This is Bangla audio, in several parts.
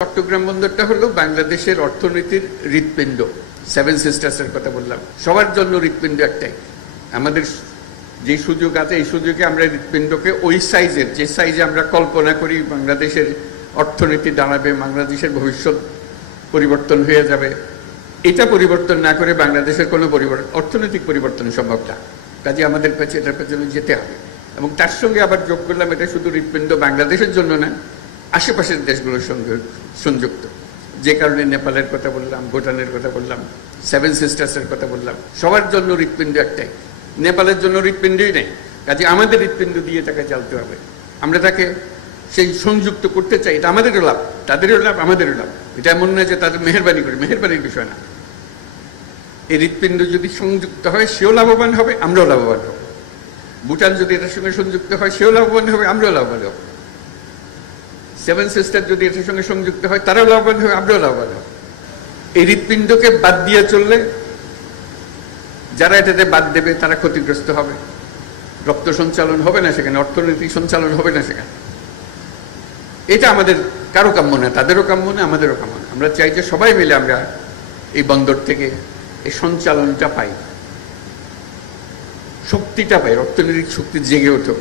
চট্টগ্রাম বন্দরটা হলো বাংলাদেশের অর্থনীতির হৃৎপিণ্ড। সেভেন সিস্টার্সের কথা বললাম, সবার জন্য হৃৎপিণ্ড একটাই। আমাদের যে সুযোগ আছে এই সুযোগে আমরা হৃৎপিণ্ডকে ওই সাইজের, যে সাইজে আমরা কল্পনা করি বাংলাদেশের অর্থনীতি দাঁড়াবে, বাংলাদেশের ভবিষ্যৎ পরিবর্তন হয়ে যাবে, এটা পরিবর্তন না করে বাংলাদেশের কোনো অর্থনৈতিক পরিবর্তন সম্ভব না। কাজে আমাদের কাছে এটার পেছনে যেতে হবে। এবং তার সঙ্গে আবার যোগ করলাম, এটা শুধু হৃৎপিণ্ড বাংলাদেশের জন্য না, আশেপাশের দেশগুলোর সঙ্গে সংযুক্ত। যে কারণে নেপালের কথা বললাম, ভুটানের কথা বললাম, সেভেন সিস্টার্সের কথা বললাম, সবার জন্য হৃৎপিণ্ড একটাই। নেপালের জন্য হৃৎপিণ্ডই নেই, কাজে আমাদের হৃৎপিণ্ড দিয়ে তাকে চালতে হবে। আমরা তাকে সেই সংযুক্ত করতে চাই, এটা আমাদেরও লাভ, তাদেরও লাভ, আমাদেরও লাভ। এটা এমন না যে তাদের মেহেরবানি করি, মেহেরবানির বিষয় না। এই হৃৎপিণ্ড যদি সংযুক্ত হয় সেও লাভবান হবে, আমরাও লাভবান হব। ভুটান যদি এটার সঙ্গে সংযুক্ত হয় সেও লাভবান হবে, আমরাও লাভবান হব। সেভেন সিস্টার যদি এটার সঙ্গে সংযুক্ত হয় তারাও লাভবান হবে, আমরাও লাভবান হব। এই হৃৎপিণ্ডকে বাদ দিয়ে চললে যারা এটাতে বাদ দেবে তারা ক্ষতিগ্রস্ত হবে। রক্ত সঞ্চালন হবে না সেখানে, অর্থনৈতিক সঞ্চালন হবে না সেখানে। এটা আমাদের কারো কাম্য না, তাদেরও কাম্য না, আমাদেরও কাম্য না। আমরা চাই যে সবাই মিলে আমরা এই বন্দর থেকে এই সঞ্চালনটা পাই, শক্তিটা পাই, অর্থনৈতিক শক্তি জেগে ওঠে।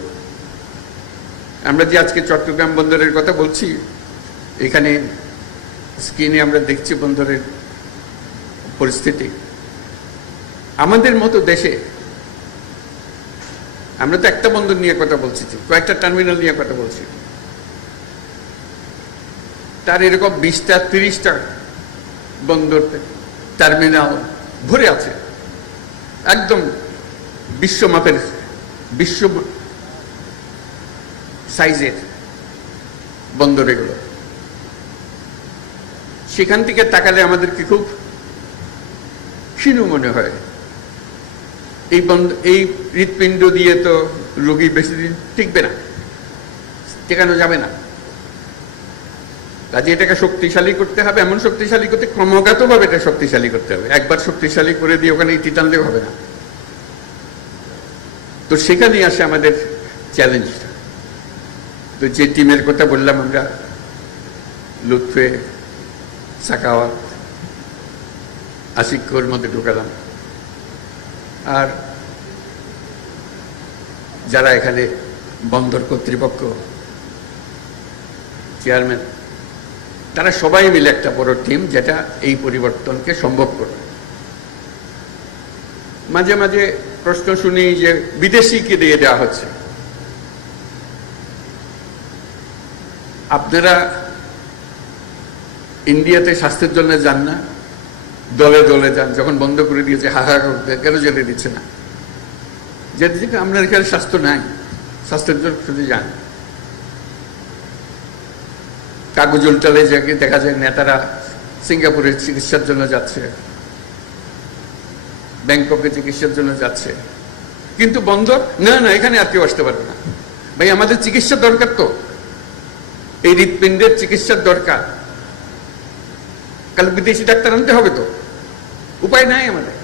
আমরা যে আজকে চট্টগ্রাম বন্দরের কথা বলছি, এখানে স্ক্রিনে আমরা দেখছি বন্দরের পরিস্থিতি। আমাদের মতো দেশে আমরা তো একটা বন্দর নিয়ে কথা বলছি, কয়েকটা টার্মিনাল নিয়ে কথা বলছি, তার এরকম 20টা 30টা বন্দর টার্মিনাল ভরে আছে, একদম বিশ্বমাপের, বিশ্ব সাইজের বন্দর এগুলো। সেখান থেকে তাকালে আমাদেরকে খুব ক্ষীণ মনে হয়। এই হৃৎপিণ্ড দিয়ে তো রোগী বেশি দিন টিকবে না, টেকানো যাবে না। কাজে এটাকে শক্তিশালী করতে হবে, এমন শক্তিশালী করতে ক্রমাগতভাবে এটা শক্তিশালী করতে হবে। একবার শক্তিশালী করে দিয়ে ওখানে ইতি টানলেও হবে না। তো সেখানেই আসে আমাদের চ্যালেঞ্জটা। তো যে টিমের কথা বললাম আমরা, লুৎফে, সাখাওয়াত, আশিকর মধ্যে ঢুকালাম, আর যারা এখানে বন্দর কর্তৃপক্ষ, চেয়ারম্যান, তারা সবাই মিলে একটা বড় টিম যেটা এই পরিবর্তনকে সম্ভব করবে। মাঝে মাঝে প্রশ্ন শুনি যে বিদেশিকে দিয়ে দেওয়া হচ্ছে। আপনারা ইন্ডিয়াতে স্বাস্থ্যের জন্য যান না, দলে দলে যান। যখন বন্ধ করে দিয়েছে হাহা করতে, কেন যেতে দিচ্ছে না? যেতে দিকে আপনার এখানে স্বাস্থ্য নাই, স্বাস্থ্যের জন্য শুধু যান। কাগজ উল্টালে দেখা যায় নেতারা সিঙ্গাপুরে চিকিৎসার জন্য যাচ্ছে, ব্যাংককে চিকিৎসার জন্য যাচ্ছে, কিন্তু বন্দর না, না এখানে আর কেউ আসতে পারবে না। ভাই আমাদের চিকিৎসা দরকার, তো এই হৃৎপিণ্ডের চিকিৎসার দরকার। কাল বিদেশি ডাক্তার আনতে হবে, তো উপায় নাই আমাদের।